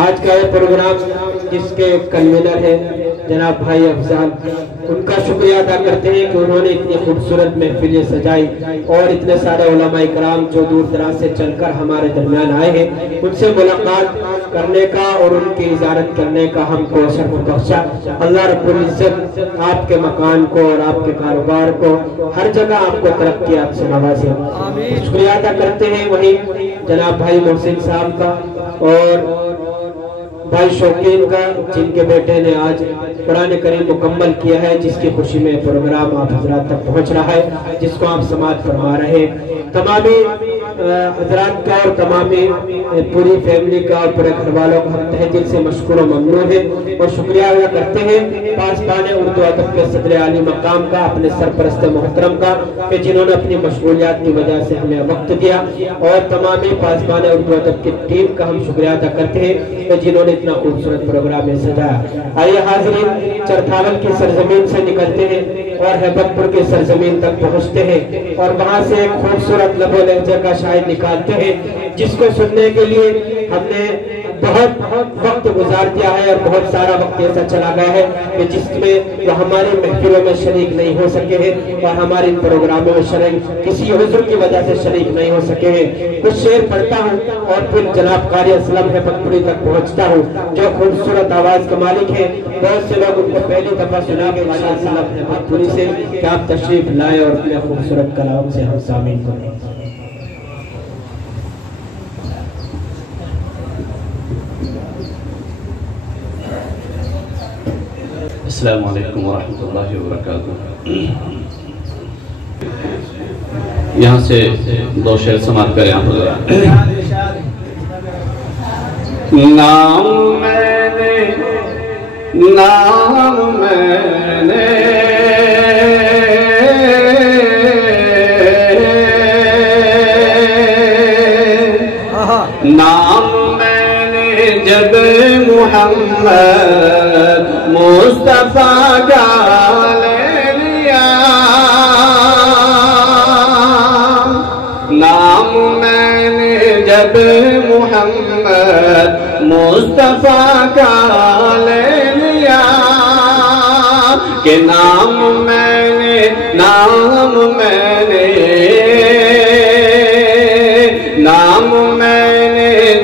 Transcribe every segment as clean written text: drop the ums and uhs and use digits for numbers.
آج کا یہ پروگرام جس کے کنوینر ہے جناب بھائی افضال، ان کا شکریہ ادا کرتے ہیں کہ انہوں نے اتنی خوبصورت محفل سجائی اور اتنے سارے علماء کرام جو دور دراز سے چل کر ہمارے درمیان آئے ہیں، ان سے ملاقات کرنے کا اور ان کی زیارت کرنے کا ہم کو شرف بخشا۔ اللہ رب العزت آپ کے مکان کو اور آپ کے کاروبار کو ہر جگہ آپ کو ترقی آپ سے نوازے۔ شکریہ ادا کرتے ہیں وہیں جناب بھائی محسن صاحب کا اور بھائی شوقین کا، جن کے بیٹے نے آج قرآن کریم مکمل کیا ہے، جس کی خوشی میں پروگرام آپ حضرات تک پہنچ رہا ہے، جس کو آپ سماعت فرما رہے ہیں۔ تمامی حضرات کا اور تمامی پوری فیملی کا اور پورے گھر والوں کا ہم تہ دل سے مشکور و ممنون ہے اور شکریہ ادا کرتے ہیں پاسبان اردو ادب کے صدر عالی مقام کا، اپنے سرپرست محترم کا، کہ جنہوں نے اپنی مشغولیات کی وجہ سے ہمیں وقت دیا، اور تمامی پاسبان اردو ادب کی ٹیم کا ہم شکریہ ادا کرتے ہیں کہ جنہوں نے اتنا خوبصورت پروگرام میں سجایا۔ آئیے حاضرین، چرتھاول کی سرزمین سے نکلتے ہیں اور ہیبت پور کی سرزمین تک پہنچتے ہیں اور وہاں سے ایک خوبصورت لب و لہجے کا شاعر نکالتے ہیں، جس کو سننے کے لیے ہم نے بہت وقت گزار دیا ہے اور بہت سارا وقت ایسا چلا گیا ہے کہ جس میں وہ ہماری محفلوں میں شریک نہیں ہو سکے ہیں اور ہمارے ان پروگراموں میں شریک کسی عذر کی وجہ سے شریک نہیں ہو سکے ہیں۔ کچھ شعر پڑھتا ہوں اور پھر جناب قاری اسلم ہیبت پوری تک پہنچتا ہوں، جو خوبصورت آواز کے مالک ہیں۔ بہت سے لوگ ان کو پہلی دفعہ سنا کے قاری اسلم ہیبت پوری سے کہ آپ تشریف لائے اور اپنے خوبصورت کلام سے ہم سامعین کو دیں۔ السلام علیکم ورحمۃ اللہ وبرکاتہ۔ یہاں سے دو شعر سماعت کریں آپ حضرات۔ نام میں نے جب محمد مصطفیٰ کا لے لیا، نام میں نے جب محمد مصطفیٰ کا لے لیا، کہ نام میں نے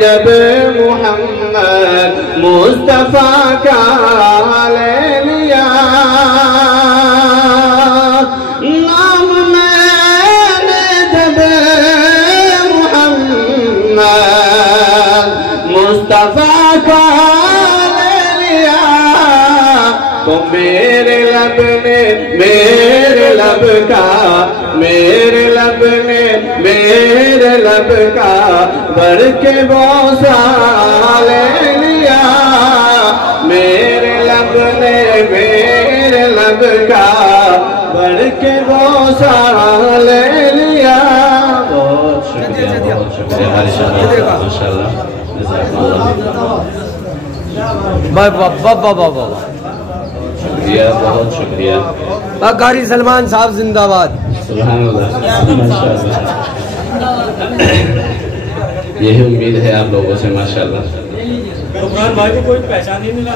جب محمد مصطفیٰ کا لے لیا، نام میں نے جب محمد مصطفیٰ کا لے لیا، تو میرے لب کا بڑھ کے بوسہ لے لیا، میرے لب کا بڑھ کے بوسہ لے لیا۔ بہت شکریہ، بہت شکریہ ماشاءاللہ، شکریہ، بہت شکریہ۔ قاری سلمان صاحب زندہ باد۔ سبحان اللہ، ماشاءاللہ، یہی امید ہے آپ لوگوں سے ماشاءاللہ۔ بھائی کو کوئی پہچان نہیں ملا۔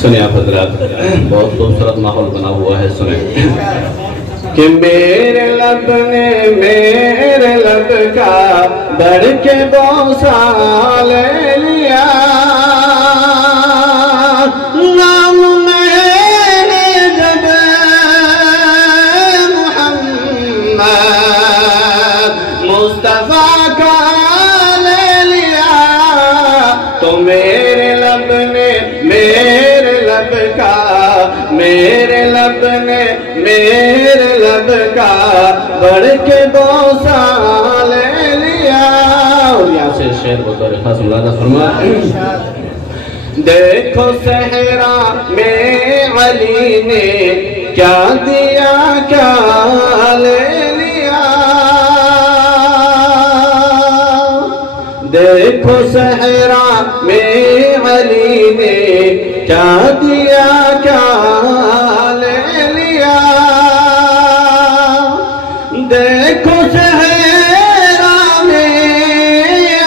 سنیں آپ حضرات، بہت خوبصورت ماحول بنا ہوا ہے، سنیں کہ میرے لب کا بڑھ کے بوسہ لے لیا، نام میں نے جب محمد مصطفیٰ کا لے لیا، تو میرے لب کا بڑھ کے بوسہ لے لیا۔ اور یہاں سے شعر بطور خاص ملادہ فرما، دیکھو صحرا میں علی نے کیا دیا کیا لے لیا، دیکھو صحرا میں علی نے کیا دیا کیا لے لیا، دیکھو صحرا میں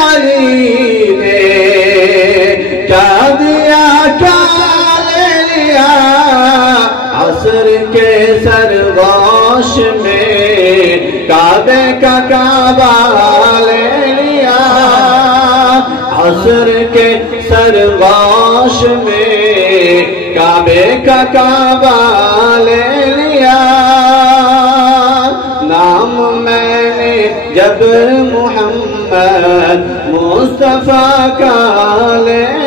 علی نے کعبہ لے لیا، عصر کے سرگوش میں کعبے کا کعبہ لے لیا، نام میں نے جب محمد مصطفیٰ کا لے